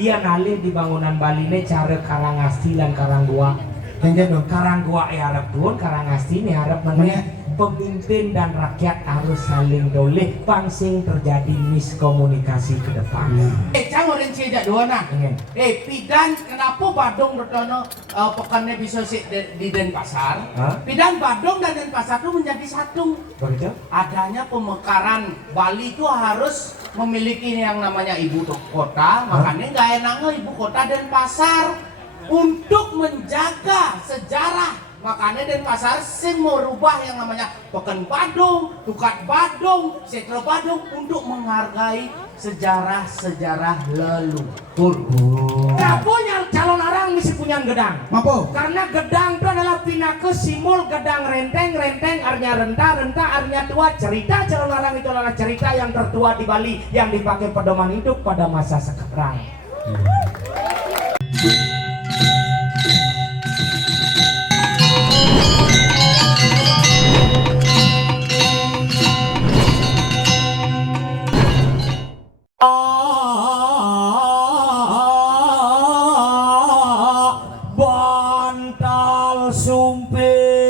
Dia nalih di bangunan Bali ini cara Karangasti dan Karanggua. Yang Karanggua harap tuan, Karangasti ini harap namanya pemimpin dan rakyat harus saling doleh, pangsing terjadi miskomunikasi ke depan. Jangan orang cijak dua nak. Pidan kenapa Badung berdono pekannya bisa di Denpasar? Pidan Badung dan Denpasar itu menjadi satu. Begitu? Adanya pemekaran Bali itu harus memiliki yang namanya ibu kota, makanya nggak enaknya ibu kota Denpasar untuk menjaga sejarah. Makanya Denpasar sing merubah yang namanya Pekan Badung, Tukat Badung, Setro Badung untuk menghargai sejarah-sejarah leluhur. Gak punya calon arang mesti punya gedang. Mapo? Karena gedang itu adalah pinake simbol gedang renteng, renteng artinya renta, renta artinya tua. Cerita calon arang itu adalah cerita yang tertua di Bali yang dipakai pedoman hidup pada masa sekarang. Bantal sumping.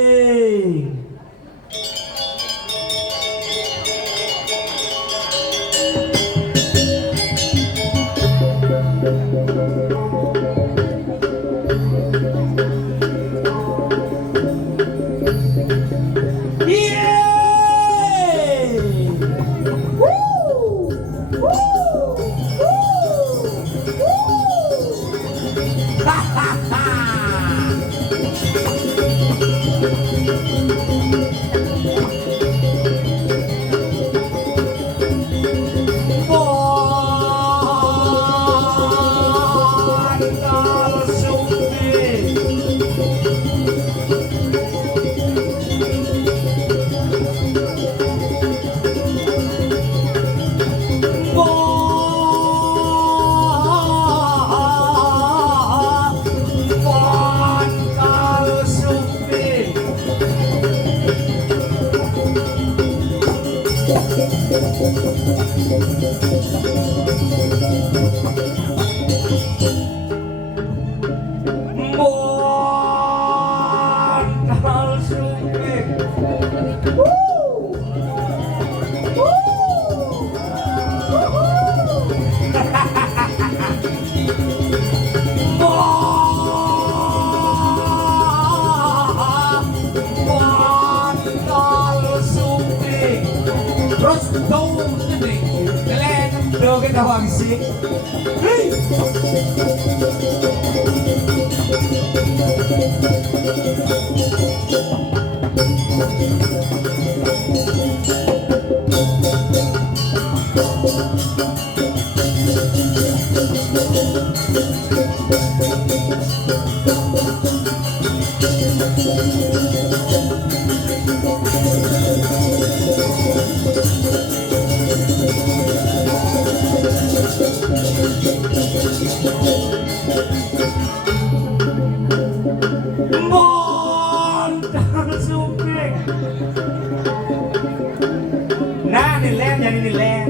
Nah, nilai jadi nilai.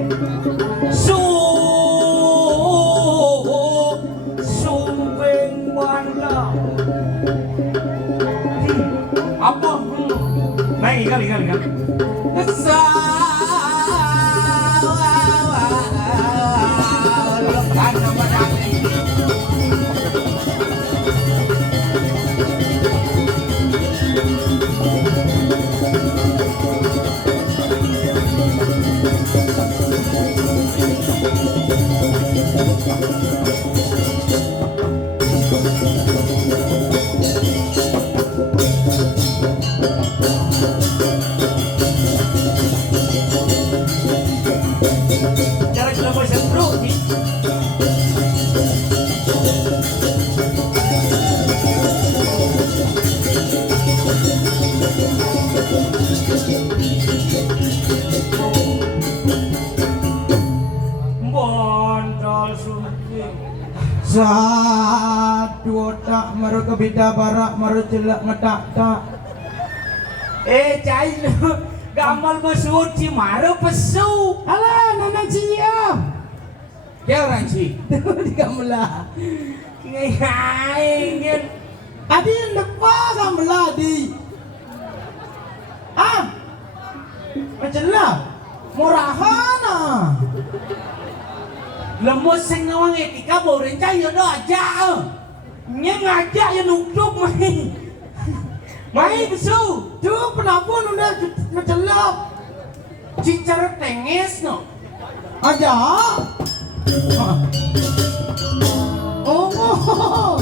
Sumping bantal. Apa? Nah, ingat. Satu otak maru kebida barak maru celak ngedak tak. Cai gamal besut si maru pesu. Alah nanang siam. Dia orang sih. Di kamela. Ngaing. Adi nepa kamela di. Ah. Macam lah. Murahan ah. Lemus sing ngawang etika boren cah yo do aja. Nya ngajak ya nuduk mai. Mai besu. Tuh penapun udah macam lah. Cicar tenges no. Aja. Oh.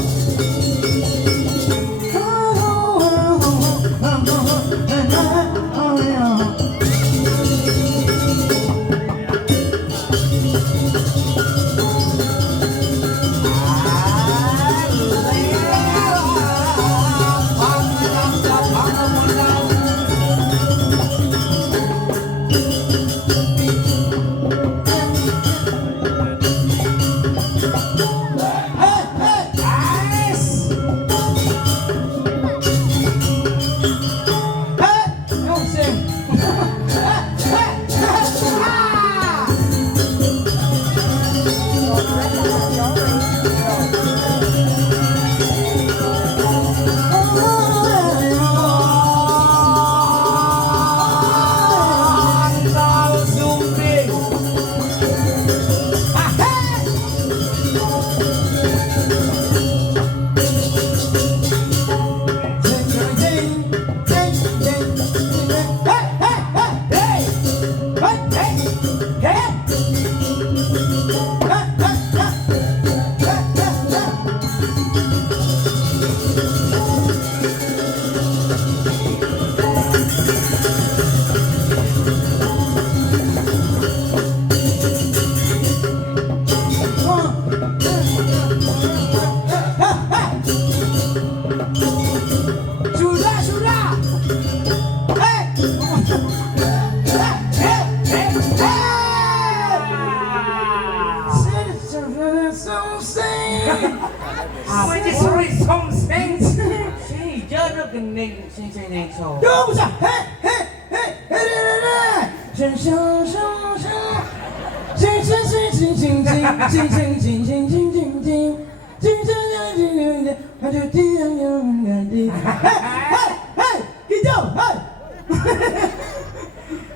Sing so. Yo, bisa.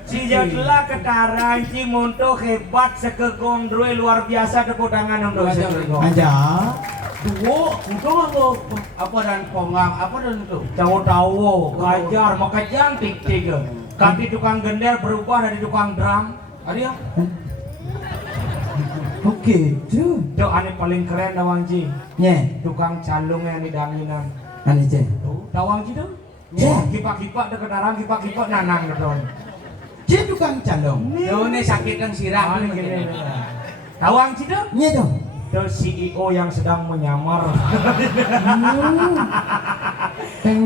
Cijatlah ketarang Cimonto hebat sekegondroi luar biasa tepuk tangan untuk sekegondroi. Aja. Duo, untuk apa dan pongang, apa dan itu? Tahu-tahu, kajar, maka cantik tiga. Kaki tukang gender berubah dari tukang drum. Ada ya? Oke, tuh. Itu aneh paling keren Dawang Ji. Nye, Tukang calung yang di danginan. ane je. Dawang Ji tuh? Ya. Kipak-kipak deket darang, kipak-kipak nanang gitu. Je tukang calong. Yo nih sakit dan sirah Aneh gini. gini. Dawang Ji tuh? Nye dong. The CEO yang sedang menyamar.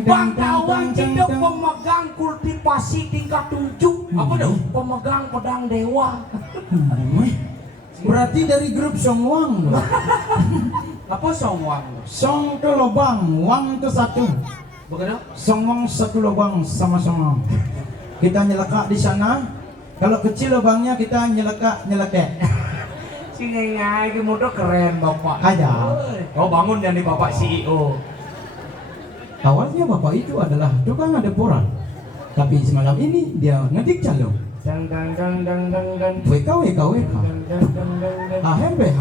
Bang Dawang Ji tuh pemegang kultivasi tingkat 7. Apa tuh? Pemegang pedang dewa. Berarti dari grup Songwang loh. Apa songwang? Song tuh lubang, wang tuh satu. Begitu? Songwang satu lubang sama-sama. Kita nyelekak di sana. Kalau kecil lubangnya kita nyelekak. Singa ini motor keren bapak. Aja. Oh bangun jadi bapak CEO. Awalnya bapak itu adalah tukang adeporan. Tapi semalam ini dia ngedik calon. Dang dang dang dang dang dang. WK. Dang AMPH.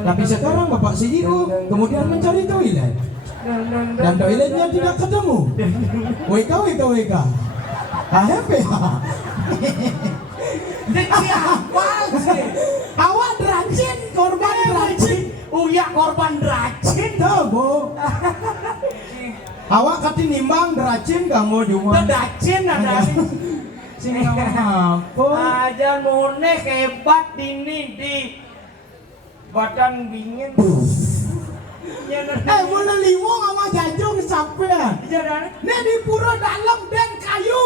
Tapi sekarang bapak CEO kemudian mencari toilet. Dan toiletnya tidak ketemu. WK. AMPH. Siapa sih? Awak derajin, korban derajin. Uya korban derajin. Tuh, Bu. Awak kati nimbang derajin kamu cuma. Derajin ada. Sini apa? Aja monek hebat ini di badan dingin. Mana liwong sama jajung sampai. Nih di pura dalam dan kayu.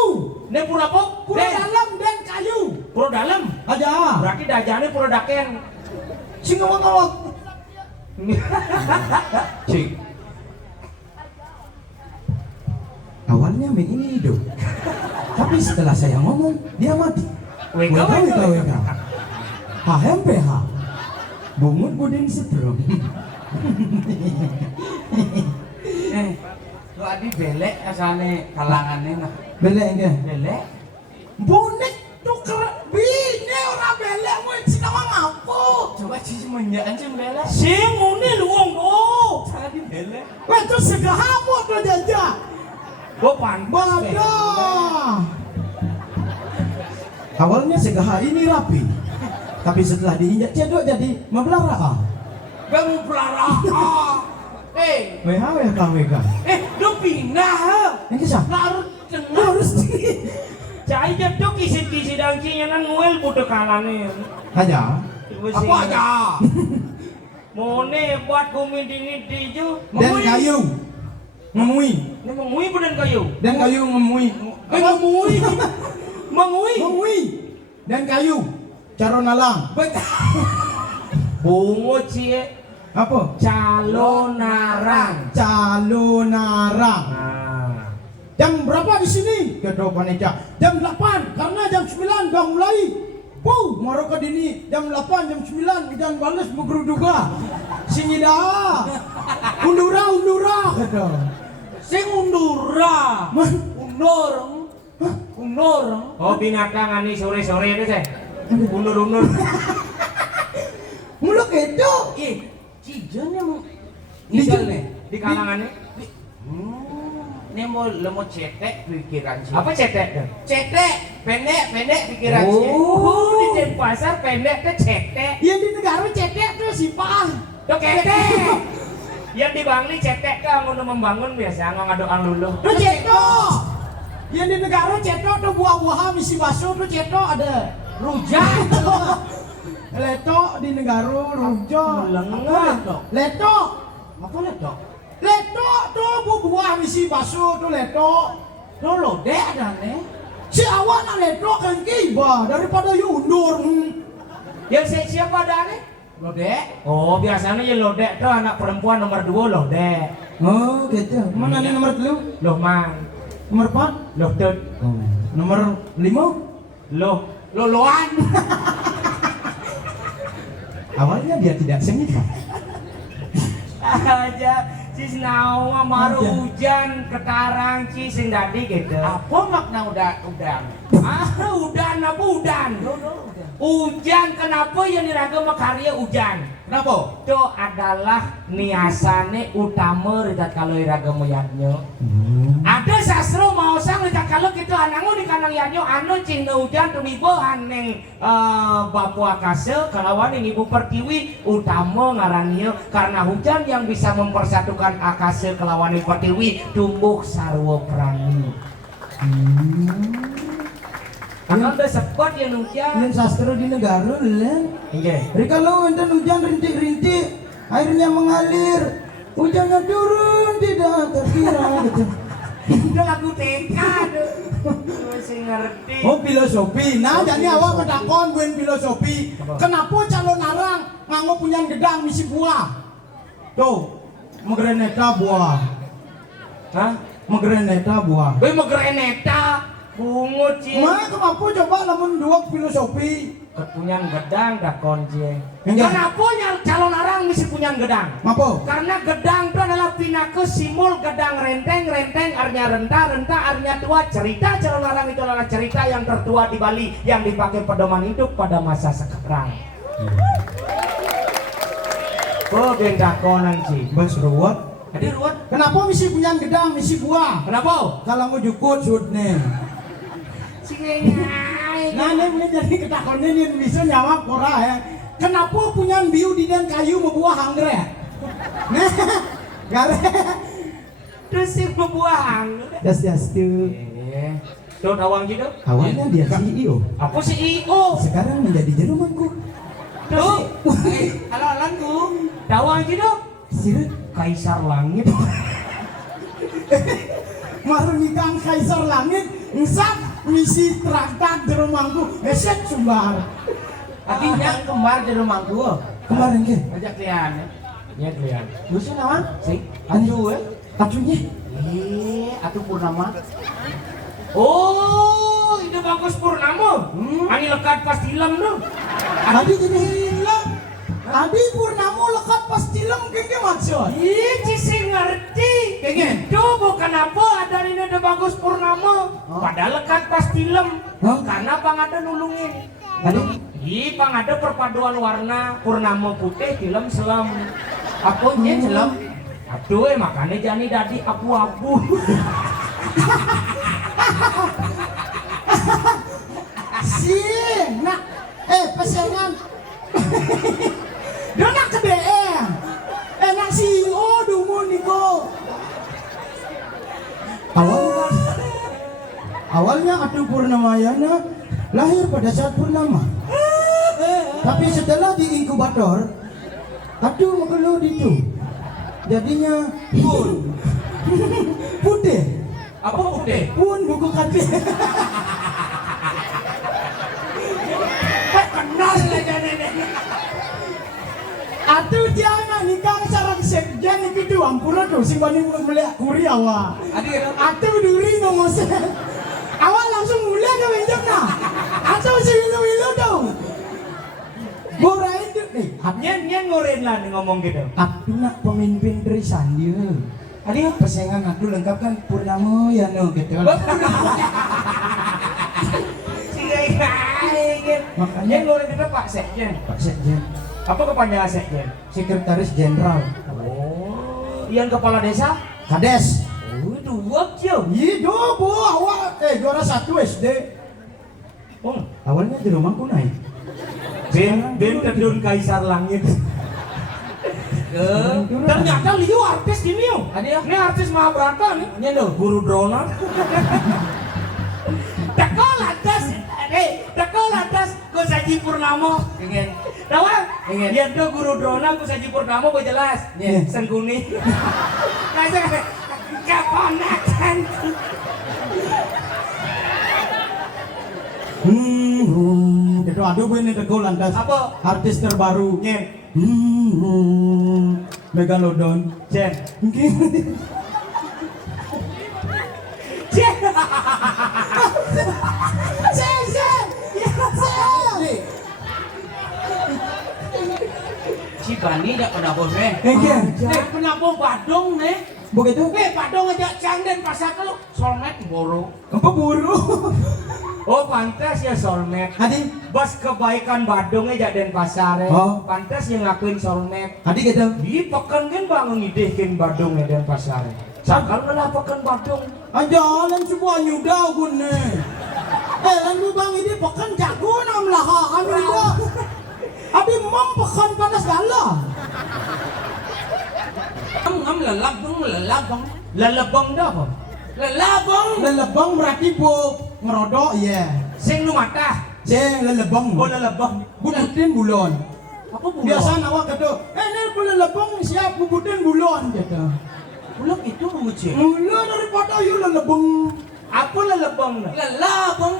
Ini pura apa? Pura dalam dan kayu. Pura dalam. Aja. Berarti dajane pura daken. Sing ngomong. Cik. Awalnya Ming ini hidup. Tapi setelah saya ngomong, dia mati. WK. HMPH. Bungut budin setrum. Lu adi belek asane kalangannya nah. Belek enggak? Belek. Bonek tuker bine ora belek kowe sinawang apa? Coba cici menjaan sih belek. Sing ngene lu wong oh. Tadi belek. Kowe tuh segahamu tuh jajah. Gua pantas. Badah. Awalnya segaha ini rapi. Tapi setelah diinjak cedok jadi mebelara. Bang pelara. WHWKWK. Lu pindah. Yang kisah? Larut tengah. Harus Cai jatuh kisi-kisi dangcinya nang nguel butuh kalane. aja. Apa aja? Mone buat bumi dini diju. Dan kayu. Ngemui. Ini mengui bukan kayu. Dan kayu ngemui. Mengui. Mengui. Ngemui. Dan kayu. Caron alang. Bungo cie. Apa? Calonarang. Calonarang. Nah. Jam berapa di sini? Kata panitia. Jam 8 karena jam 9 udah mulai. Maro ke dini jam 8 jam 9 jangan balas megruduga. Sini dah. Undura kata. Sing undura. Undur. Undur. Oh binatang ani sore-sore itu saya. Undur-undur. Muluk itu. Cijon yang Cijon nih Di kalangannya. Ini mau lemo cetek pikiran sih. Apa cetek? Cetek, pendek pikiran sih. Oh, di pasar pendek tuh cetek. Yang di negara cetek tuh sipah. Tuh cetek. Yang di Bangli cetek kan untuk membangun biasa ngaduk luluh. Tuh cetok. Yang di negara cetok tuh buah-buahan misi baso tuh cetok ada. Rujak. Letok di negara rujak. Letok. Letok. Apa letok? Letok tuh buah misi baso tuh letok. Lo deh ada nih. Si awak nak letok kan kiba daripada you undur. Yang siapa ada nih? Lo deh. Oh biasanya ya lodek tuh anak perempuan nomor 2 lodek. Oh gitu. Mana nih nomor 3? Loh mang. Nomor 4? Loh tut. Nomor 5? Loh. Loloan. Awalnya dia tidak sengit. Aja cis nawa maru Aja. hujan ketarang cis sing dadi gitu. Apa makna udan? Udan apa udan? Hujan kenapa yang diragam karya hujan? Kenapa? Itu adalah niasane utama ritat kalau iragam yanyo. Ada sastra mau sang ritat kalau gitu anangu di kanang yanyo anu cinta hujan tumibohan neng bapu akase kalawan yang ibu pertiwi utama ngarannya karena hujan yang bisa mempersatukan akase kelawan pertiwi tumbuh sarwa prani. Akan udah sepot yang hujan. Yang sastra di negara lah. Oke. Jadi kalau enten hujan rintik-rintik, airnya mengalir, hujannya turun tidak terkira gitu. Udah lagu TK tuh. Masih ngerti. Oh filosofi. Nah jadi awak menakon gue filosofi. Kenapa calon narang nganggo punya gedang misi buah? Tuh, megreneta buah. Hah? Megreneta buah. Gue mau greneta. Bungut sih. Mah kenapa coba lamun dua filosofi? Kepunyan gedang dah konje. Enggak. Kenapa calon arang mesti punyan gedang? Mapo? Karena gedang itu adalah pinake simbol gedang renteng artinya renta artinya tua. Cerita calon arang itu adalah cerita yang tertua di Bali yang dipakai pedoman hidup pada masa sekarang. Oh benda konan sih. Bas ruwet. Jadi ruwet. Kenapa misi punya gedang misi buah? Kenapa? Kalau mau jukut sudne. Nah, ini boleh jadi ketakonnya nih bisa nyawak ora ya. Kenapa punya biu di dan kayu membuah anggrek? Nah, gare. Terus sih membuang. Das tuh. Tuh awang gitu. Awalnya dia CEO. Aku CEO. Sekarang menjadi jerumanku. Tuh. Halo lanku. Dawang gitu. Sirut Kaisar Langit. maru nikang kaisar langit, ngsak misi traktat jerumangku. Eset sumbar. Akhirnya kembar di rumahku. Kemarin ke? Ajak lian. Ya kalian. Lucu nawan? Sih. Aju Acunya. atuh Purnama. Oh, ini bagus Purnama. Ani lekat pas film tuh. Tadi jadi hilang. Adi Purnamo lekat pas tilem kenge maksud. Ih, Cici ngerti. Kenge. Itu bukan apa ada ini udah bagus Purnama. Padahal lekat pas film. Hah? Karena Bang ada nulungin. Aduh, Ih, Bang ada perpaduan warna Purnama putih, film selam. Apanya jelam? Aduh, makanya jani dadi abu-abu. sih, nak, pesengan. Donak ke DM. Nak CEO dungu niko. Awalnya Adu Purnamayana lahir pada saat purnama. Tapi setelah di inkubator, Adu mengeluh itu. Jadinya pun putih. Apa putih? Pun buku katil. Kenal lah jani. Atuh jangan nikah sarang sekjen itu tuh ampura tuh sing bani melihat kuri awak. Atuh duri ngomose. Awak langsung mulai ke benjok nah. Atuh si wilu tuh. Borain tuh nih. Nyen ngorin lah nih ngomong gitu. Atuh nak pemimpin dari Sandia. Ada pesengan atuh lengkap kan Purnama ya no gitu. Makanya ngorin itu Pak Sekjen. Pak Sekjen, Apa kepanjangan Sekjen? Sekretaris Jenderal. Oh, yang kepala desa? Kades. Oh, dua kyo. Iya bu, awak juara 1 SD. Oh, Awalnya di rumahku naik. Ben kedun kaisar langit. Ternyata Liu artis gini yo. Ini artis Mahabharata nih. Ini loh Guru Drona. Teko lantas ku saji Purnama. Ingin. Tawa? Ingin. Dia tuh Guru Drona ku saji Purnama gue jelas. Iya. Sengguni. Kayak keponakan. Gitu aduh gue ini tegol lantas. Apa? Artis terbaru. Nyen. Megalodon. Jen. Mungkin. Jen. Si Bani dah pernah boleh. Penabung Badung nih. Begitu? Badung aja cangden pasar lu. Solmed boro. Apa buru? Oh pantas ya Solmed. Adi, Bos kebaikan Badungnya jadi pasar. Oh. Pantas yang ngakuin Solmed. adi gitu. Di pekan kan bangun ngidehkin Badungnya dan pasar. Sakal ngelah pekan Badung. Jalan semua nyudah gue nih. Lalu bang ini pekan jago nam lah anu juga. Adi mem pekan panas galah. Ngam lelabang. Lelebang dah apa? Lelabang. Lelebang berarti bu ngerodok ya. Sing nu matah. Ceng lelebang. Oh lelebang. Bubutin bulon. Apa bulan? Biasa nawak kata, ini boleh lebong siap bubutin bulon kata. Bulak itu mengucil. Mula daripada you lelebang. Apa lelebang? Lelabang.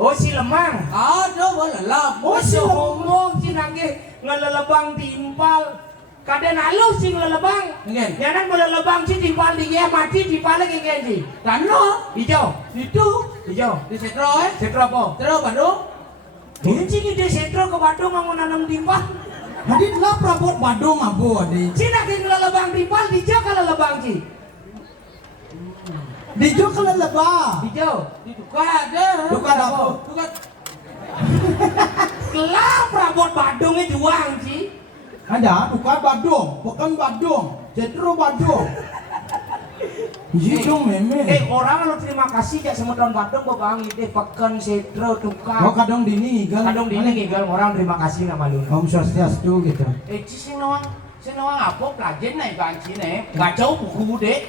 Oh si lemang. Ada lelabang. Oh si ngomong si nangge ngelelebang timpal. Kadang halus si ngelelebang. Ingin. Jangan ngelelebang si timpal dia mati timpal lagi kan si. Tano. Hijau. Itu. Hijau. Di Setro Setro apa? Setro Bandung. Ini sih dia setro ke Badung mau nanam timpal. Hadit lah prabot badung abu adik. Si nangge ngelelebang timpal hijau kalau lebang si. Dijo kalau lebah. Hijau. Ditukar ada. Tukar apa? Tukar. Kelap rabot Badungnya juang si. Ada tukar badung, bukan badung, cetro badung. Iya meme. Orang lu terima kasih ya semeton Badung bang ide pekan setro Oh tukar. kadang dini gal. Kadang dini gigal orang terima kasih nama lu. Om Swastiastu gitu. Sing nawang apa pelajen naik banci nih. Baca buku dek.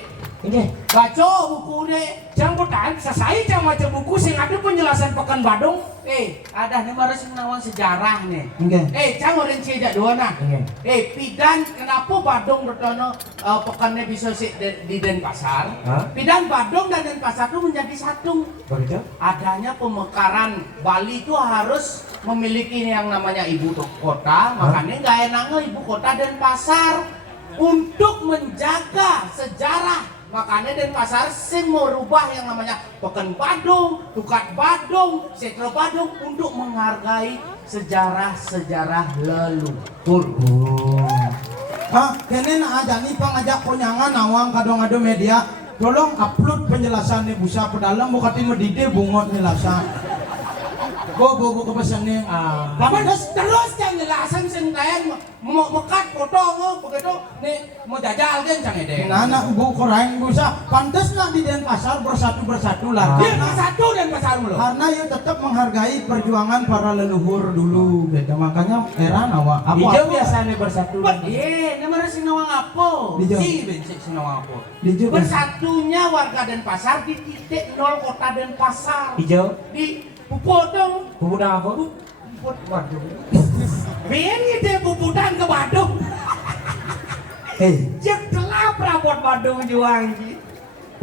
Ini Baca buku dek. jangan bertahan selesai jangan baca buku sing ada penjelasan pekan Badung. Ada nih baru sing nawang sejarah nih. Oke. Jangan orang cija dua nah. Ingin. Pidan kenapa Badung bertono pekannya bisa di Denpasar? Hah? Pidan Badung dan Denpasar itu menjadi satu. Begitu? Adanya pemekaran Bali itu harus memiliki yang namanya ibu kota, makanya nggak enaknya ibu kota Denpasar untuk menjaga sejarah. Makanya Denpasar sing merubah yang namanya Pekan Badung, Tukat Badung, Setro Badung untuk menghargai sejarah-sejarah leluhur. Kene nak ajani pangajak konyangan awang kadang-kadang media. Tolong upload penjelasannya busa pedalam bukati medide bungot nyelasan. Bo ke pesannya. Paman terus yang jelasan sentayan mau mekat foto begitu nih mau jajal kan cang ede. Anak bu korang busa pantas nak di Denpasar bersatu lah. Dia bersatu dan pasar mulu. Karena ya tetap menghargai perjuangan para leluhur dulu, gitu. Makanya heran awak. Hijau biasanya bersatu. Iya, namanya Sinawang Apo. Hijau. Si benci Sinawang Apo. Hijau. Bersatunya warga Denpasar di titik nol kota Denpasar. Hijau. Di Pupodong. Pupudang apa? Puput Badung. Biar gitu puputan ke Badung. Cek telah perabot Badung juang.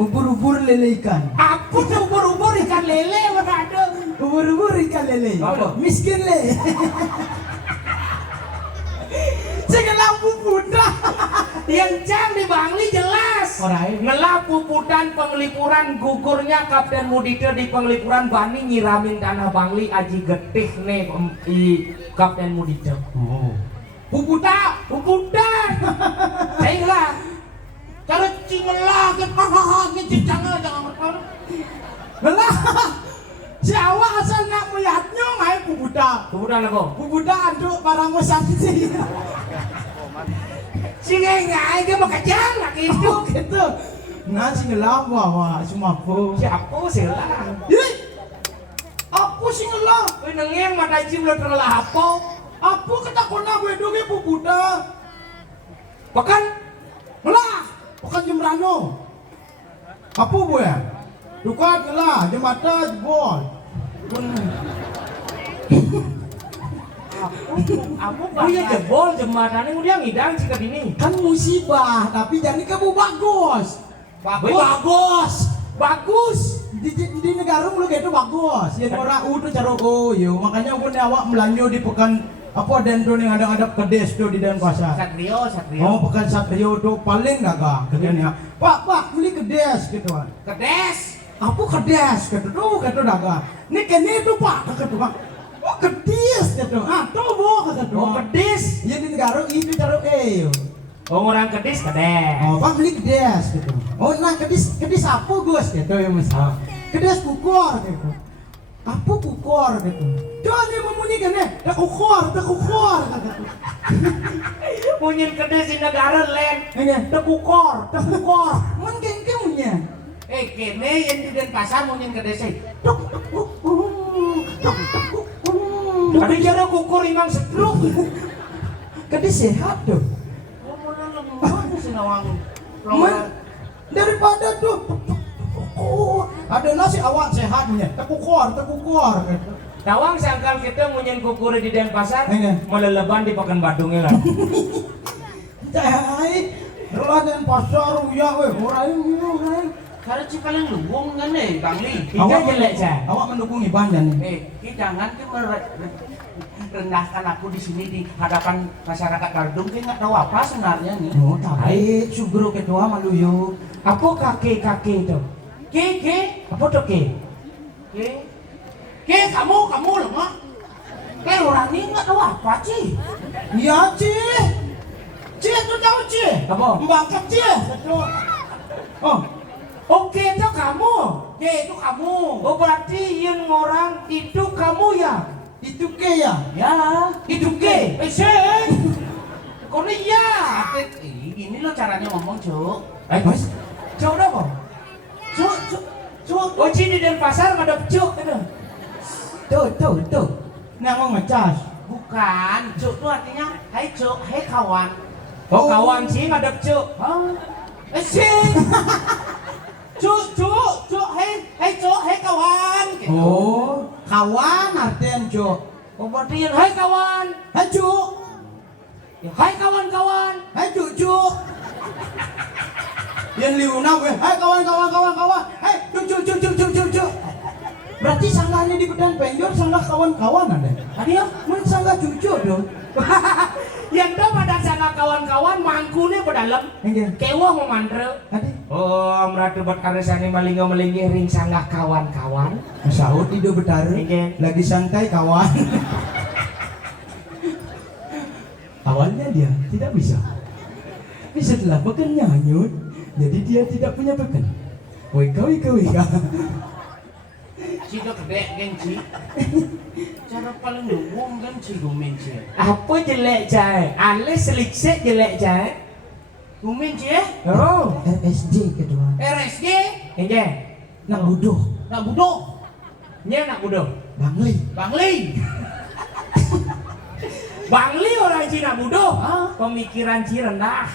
Ubur-ubur lele ikan. Apa tuh ubur-ubur ikan lele Badung? Ubur-ubur ikan lele. Apa? Miskin le. Segelam puputan. Yang cang di Bangli jelas. Alright. Ngelap puputan penglipuran gugurnya Kapten Mudite di penglipuran Bani nyiramin tanah Bangli aji getih nih i Kapten Mudite. Oh. Puputan. Saya lah. Cara cingelah kan hahaha gitu jangan berkata. Belah. Si awak asal nak melihatnya ngai puputan. Puputan apa? Puputan aduk barang sakit. Si ngai dia mau kejang lagi itu. Gitu. Nah sing ngelap wah semua po. Siapa sih lah? Ih. Apa sing ngelap? Nengeng mata cim lo terlah apa? Apa ketakona gue donge puputan? Bahkan Lah, bukan Jembrano. Apa gue? Dukat lah, jembata jebol. aku punya jebol jembatannya udah ngidang sih ke ini. Kan musibah, tapi jadi kamu bagus. Bagus. Di negara lu gitu bagus. Ya orang udah cara yo, makanya aku awak melanjo di pekan apa dendo yang ada kedes tuh di Denpasar. Satrio. Oh, pekan Satrio tuh paling dagang kerjanya. Pak, beli kedes gitu kan. Kedes. Apa kedes gitu tuh dagang. Ini kene tuh Pak, kata tuh Pak. Oh, kedes gitu. Tuh bo kata tuh. Oh kedis. Ya di negara itu cara Oh orang kedis kedis. Oh, Pak beli kedes gitu. Oh, nah kedes apa Gus gitu ya Mas. Kedes kukor gitu. Apa kukor gitu. Jangan dia memunyikan tak kukor kata. Punyin kedis di negara lain. Ini Tekukor. mun kengkengnya. Kene yang di Denpasar mau nyen kedes. Tapi cara kukur imang sedruk. Kedes sehat tuh. Men, daripada tuh ada nasi awak sehatnya tekukor gitu. Tawang sangkal kita munyin kukur di Denpasar, Iya. meleleban di Pekan Badungnya lah. Cai, rulah Denpasar ya weh, orang. Karena Cikaleng luwung kan Bangli. Iya jelek saya. Awak mendukung Iban ya nih. Jangan merendahkan aku di sini di hadapan masyarakat Bandung. Kita nggak tahu apa sebenarnya nih. Oh, tapi sugro ketua malu yuk. Apa kaki itu? Ke, Apa tuh ke? kamu lemah. Orang ini nggak tahu apa sih. Iya, Ci itu tahu Ci. Apa? Mbak Ci. Oh, Oke itu kamu. Itu kamu. Oh berarti yang orang itu kamu ya? itu ke ya. Ya. Itu ke? Sen. Kau ni ya. Ini lo caranya ngomong, Cuk. Mas, Cuk apa? Cuk. Oh di Denpasar ada cuk itu. tuh. Nang ngecas. Bukan, Cuk itu artinya hai Cuk, hai kawan. Oh kawan sih ada cuk. Sing. Cuk, hai Cuk, hai kawan. Gitu. Oh, kawan artian Jo. Oh berarti yang hai kawan. Haju. Ya, hai kawan-kawan. Haju Ju. Yang liuna gue. Hai kawan. Hai cu. Berarti sanggahnya di Bedan Penjor sanggah kawan-kawan ada. Tadi ya? Mun sanggah cucu dong. Yang dah pada sana kawan-kawan mangkune pedalam. Enggak. Kewa memantre. Tadi. Oh, meratu buat karesane malinggo-malinggi ring sanggah kawan-kawan. Sahut tidur betar. Enggak. Lagi santai kawan. dia tidak bisa. Setelah bekan nyanyut, jadi dia tidak punya bekan. Wika. Cida gede genci. Cara paling luwung kan ci gumen ci. Apa jelek cai? Alis selik-sek jelek cai. Gumen ci ya? Oh, RSJ kedua. RSG ini. Nak buduh, nak budo. Nya nak bodoh. Bangli. Bangli. Bangli orang Cina bodoh. Hah? Pemikiran Ci rendah.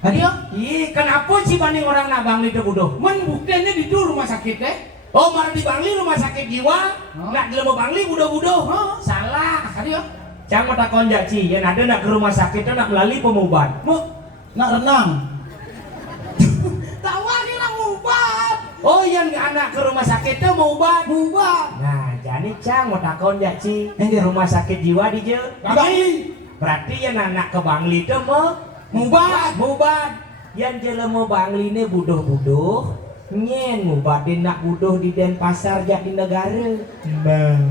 Adio, Ih, kenapa sih banding orang nak Bangli itu bodoh? men buktinya di dulu rumah sakit deh. Oh, malah di Bangli rumah sakit jiwa. Hah? Nak di Bangli bodoh-bodoh. Hah? Salah. Adio, Jangan takon Ci, yang ada nak ke rumah sakit itu nak melalui pemubat. Nak renang. tawa dia lah ngubat. Oh, yang anak ke rumah sakit itu mau obat. Mubah. Nah, jadi Cang mau takon Ci, Yang di- rumah sakit jiwa di je. Bangli. Berarti yang anak ke Bangli itu mau mubat. Yang jelema Bangli ini buduh-buduh. Nyen mubatin nak buduh di Denpasar jak di negara. Bang.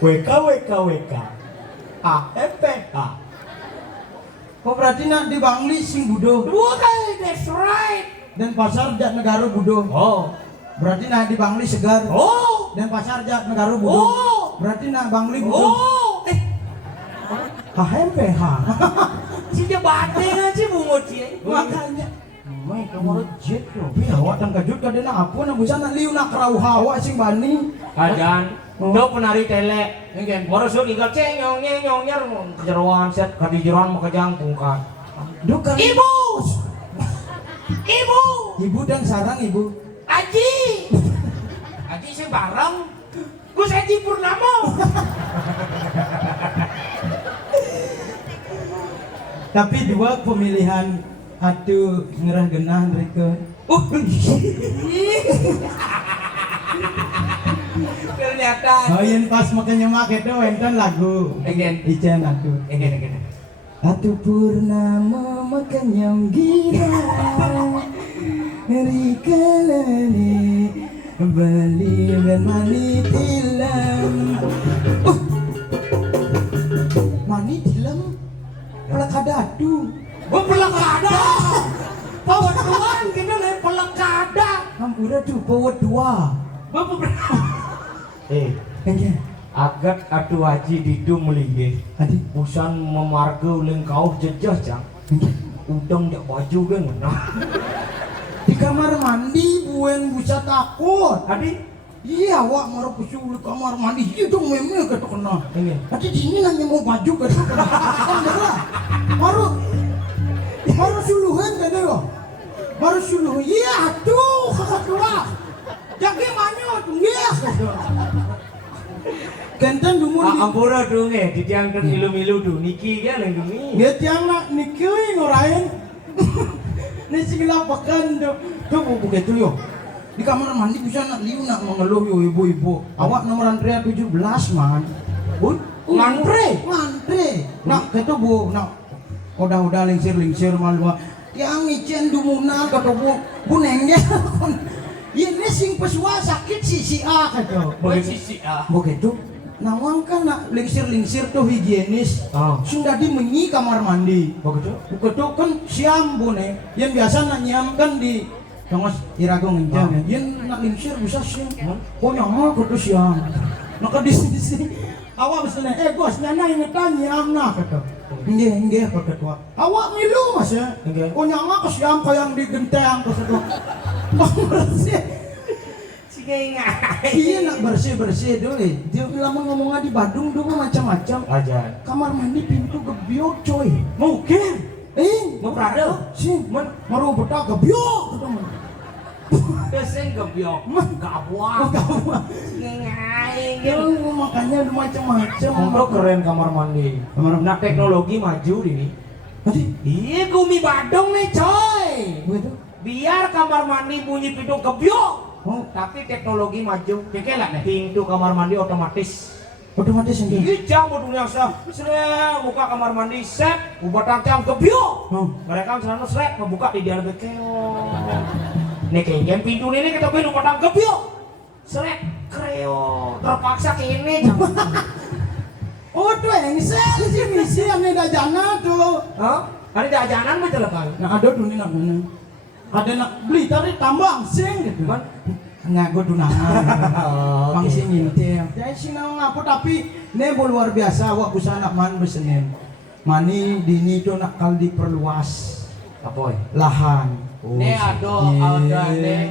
WK. AFPH. Oh berarti nak di Bangli sing buduh. Bukan, that's right. Dan pasar jak negara buduh. Oh. Berarti nak di Bangli segar. Oh. Dan pasar jak negara buduh. Oh. Berarti nak Bangli buduh. Oh. HMPH. Si jebate aja bungut sih. Makanya. Mai kamu reject loh. Tapi awak tang kajut kadena apa nak bisa nak liu nak kerau hawa sing bani. Ajan, do penari tele. Enggak. Baru suruh ikat nyong kejeruan set kadi jeruan mau kejang pungkat. Dukan. Ibu, ibu, Ibu dan sarang ibu. Aji, Aji sih bareng. Gus Aji Purnama. Tapi dua pemilihan atuh ngerah genah mereka. Ternyata. Oh yang pas makanya make itu enten lagu. Again. Ican atuh. Again. Atuh purnama makanyong gira. Rikalani bali dan mani tilam. Mani tilam. Pelakada atuh. Gua pelakada. Pawetuan kita nih pelakada. Hampura tuh powot dua. Bapak Enggak. agat atu haji didu melinggih. Adik. Busan memarga uleng kau jejah Cang. Udang jak baju kan mana? Di kamar mandi buen bisa takut. Adik, Iya, awak marah pusu di kamar mandi. Iya dong meme kata kena. ini. Nanti di sini nanya mau baju kata kena. Kan betul. Maru suluhan kata yo. Maru suluhan. Iya tuh kakak tua. Jadi mana tuh iya. Kenten dumun di. Ampura dong di tiang kan ilu-ilu dong niki kan yang demi. Dia tiang nak nikui ngorain. Ini segala pakan tuh. Coba begitu yo. Di kamar mandi bisa nak liu nak mengeluh yo ibu-ibu. Awak nomor antrean 17 man. Ngantri? Ngantri. Nak kata bu, nak udah lingsir malu. Tiang icen dumuna kata bu nengnya. Ini sing pesua sakit si A kata. Sisi ah. Begitu. Nawang kan nak lingsir tuh higienis. Oh. Sudah menyi kamar mandi. Begitu? Begitu kan siam bu nih. Yang biasa nak nyiamkan di tongos iragong ngencang. Yang nak lingsir bisa siam. Oh nyama kudu siam. Nak di sini. Awak misalnya, gos nyana ingetan nyiam nak kata. Enggak kata tua. Awak ngilu mas ya. Enggak. Oh nyama ke siam kayang di genteng kata tua. Bersih. Iya nak bersih dulu. Dia lama ngomongnya di Badung dulu macam-macam. Aja. Kamar mandi pintu gebyok coy. Mungkin. Mau berada. sih, maru betak gebyok ketemu. Desen gebyok. Gabuak. Ngaing. Makanya ada macam-macam. Untuk keren kamar mandi. Nah teknologi maju ini. Tadi, Iya gumi Badung nih coy. begitu. Biar kamar mandi bunyi pintu gebyok. Oh, Tapi teknologi maju. Kekelak nih. Pintu kamar mandi otomatis. otomatis ini. Iya jam dunia sah. Seret buka kamar mandi set. Ubat jam gebyok. Oh, Mereka selalu seret membuka di dalam bekeo. Nih kayak pintu ini kita pintu patang gebyok. Seret kreo. Terpaksa ke ini. Oh tuh engsel sih misi ane dajana tuh. Hah? Ada jajanan betul kan? Nah ada tuh nih namanya. Ada nak beli tadi tambang sing gitu kan. Nggak gue tunangan. Bang sing ngintil. Ya sih nama apa tapi nebo luar biasa. Wah bisa anak man besenin. Mani dini tuh nak kal diperluas. Apa? Lahan. Nih ada iya. nih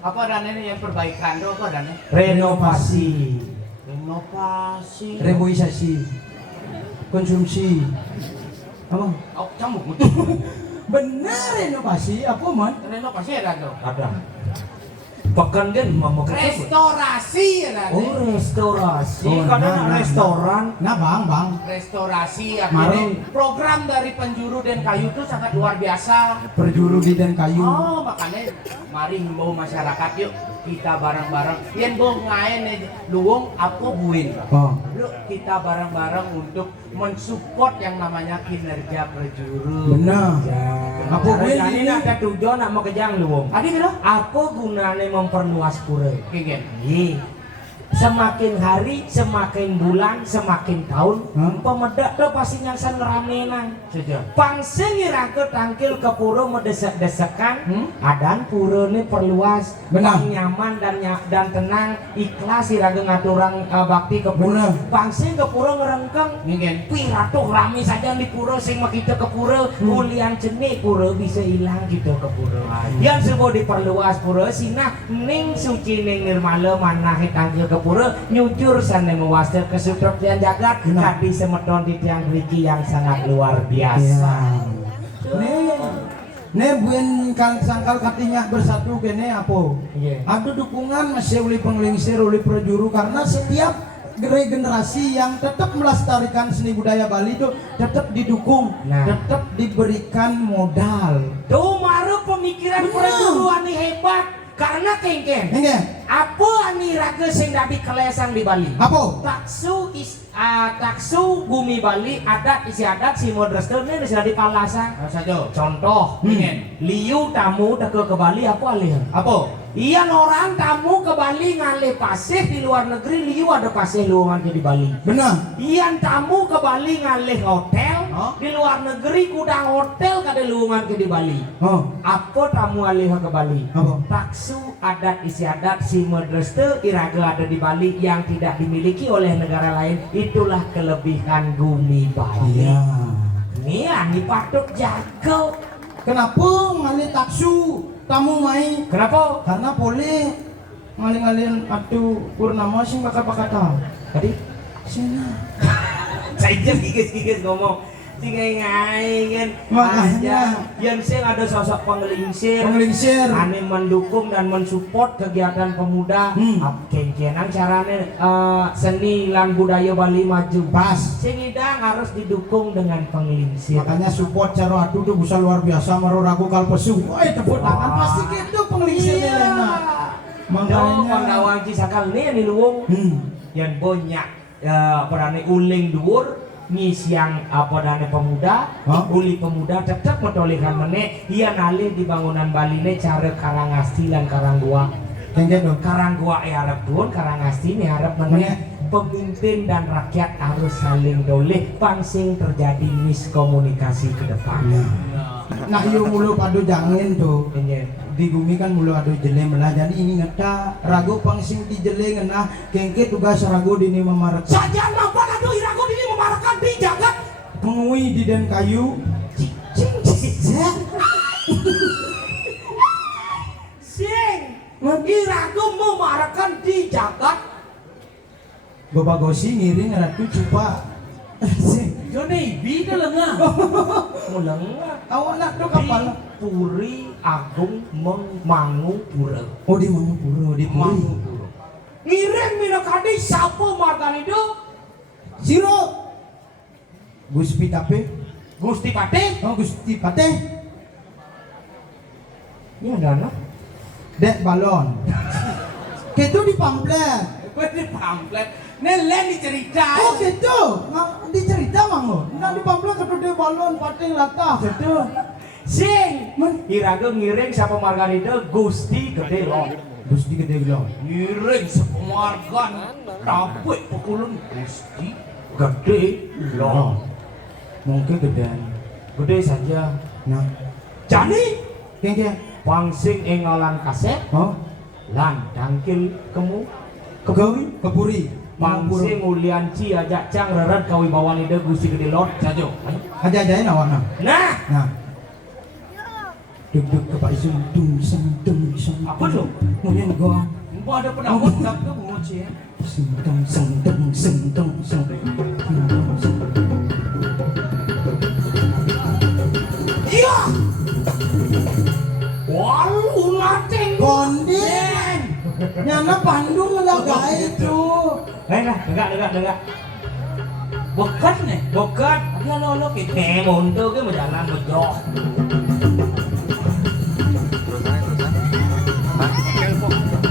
apa dan ini yang perbaikan tuh apa dan ini? Renovasi. Renovasi. Reboisasi. Konsumsi. Apa? Oh, cambuk. Benar renovasi apa man? Renovasi ada tuh. Ada. Pekan kan mau Restorasi ada. Oh restorasi. Oh, Kan nah, ada nah, restoran. Nah bang. Restorasi Mari. akhirnya program dari penjuru dan kayu itu sangat luar biasa. Perjuru di dan kayu. Oh, makanya mari himbau masyarakat yuk kita bareng-bareng. Yen bo ngain luwung aku buin. Oh. Yuk kita bareng-bareng untuk mensupport yang namanya kinerja penjuru. Benar. Apa Apa gue ini ini? ada tujuan nak mau kejang lu? Adi kira? Apa gunanya memperluas pura? Kingen. Iya. Semakin hari, semakin bulan, semakin tahun, pemedak tuh pasti nyangsan ngeramenan. Sudah. Pangse ngirangke tangkil ke pura medesek-desekan, adan pura ini perluas, Benar. nyaman dan tenang, ikhlas irage ngaturang bakti ke pura. Benar. Pangse ke pura ngerengkeng, Kingen. piratuh rame saja di pura sing mah kita ke pura, ulian jenik pura bisa hilang gitu ke pura. Yang semua diperluas pura sina ning suci ning nirmala manahe tangkil ke pura nyujur sana mewasir kesutreptian jagat hati semeton di tiang riki yang sangat luar biasa. Nih buin kan sangkal katinya bersatu gini apa? Iya. Ada dukungan masih oleh penglingsir oleh perjuru karena setiap generasi yang tetap melestarikan seni budaya Bali itu tetap didukung, Nah. tetap diberikan modal. Tuh maru pemikiran perjuru ani hebat karena kengkeng. Ini Apa ani raga sing dadi kelesan di Bali? apa? Taksu bumi Bali adat isi adat si modrestel ini sudah dipalasan. Saja. Contoh, Kingen. liu tamu teke ke Bali apa alih? Apa? Iyan orang tamu ke Bali ngalih pasir di luar negeri liu ada pasir luangan di Bali. Benar. Iyan tamu ke Bali ngalih hotel Hah? di luar negeri kudang hotel kada luangan di Bali. Oh, Apa tamu alih ke Bali? Apa? Taksu adat istiadat si medreste iraga ada di Bali yang tidak dimiliki oleh negara lain. Itulah kelebihan bumi Bali. iya. Ini ani patut jago. Kenapa ngalih taksu tamu mai? Kenapa? Karena boleh ngalih-ngalihin atu purnama sing bakal tahu. Tadi Sina. saya gigis ngomong ngai kan Makanya. yang sing ada sosok penglingsir ane mendukung dan mensupport kegiatan pemuda kengkenan carane seni lan budaya Bali maju Pas. sing idang harus didukung dengan penglingsir. Makanya support cara atu tuh bisa luar biasa maro ragu kalpesu. Woi tepuk tangan pasti gitu penglingsirnya Lena. Makanya Makanya pendawanci sakal nih di luwung yang banyak perane uling dhuwur ngis yang apa dana pemuda, uli pemuda tetap metolikan meneh ia nalih di bangunan Bali ne cara karangasti lan karanggua. Karanggua harap pun karangasti ini harap meneh pemimpin dan rakyat harus saling doleh pangsing terjadi miskomunikasi ke depan. nah iyo mulu padu jangan tuh. Di bumi kan mulu adu jele melah jadi ini ngeta ragu pangsing di jele ngena kengke tugas ragu dini memarak Saja nampak aduh irago ini memarakan di jagat mengui di den kayu sing irago memarakan di jagat babagosi ngiring ratu cupa Joni bida lenga mulenga awak nak tuh kapal Puri Agung Mangu Pura. oh di Mangu Pura di Puri Mangu Pura. Ngirim minakadi siapa margan itu? Siro Gusti Tape Gusti Pate. oh Gusti Pate Ini ada anak. dek balon gitu di pamflet Gue di pamflet. Nelen diceritain. oh gitu nah, dicerita mango nah di pamflet kedua balon pating latah gitu Sing iraga ngiring siapa margan itu Gusti Gede Lon. Gusti gede bilang. Ngiring sepemargan tapi pukulan Gusti gede loh. Oh, mungkin gede. Gede saja. Nah, Jadi kengkeng. pangsing engolan kaset Oh, lan dangkil kemu kegawi, kepuri. pangsing ulian ci ajak cang reret kawibawan ide Gusti gede lot saja. Aja-ajain awakna. Nah, Nah. Duk-duk ke Pak Isun. Tung seng. apa tuh? Kemudian gua. Mbak ada pendapat tak ke bungoci ya? Seng. Iya. Walu ulateng. Kondin. Nyana Bandung lah itu. Enggak. Bekat nih. Bokat. Ada lo kita. Mundur ke jalan bejok. Terusan. Bang,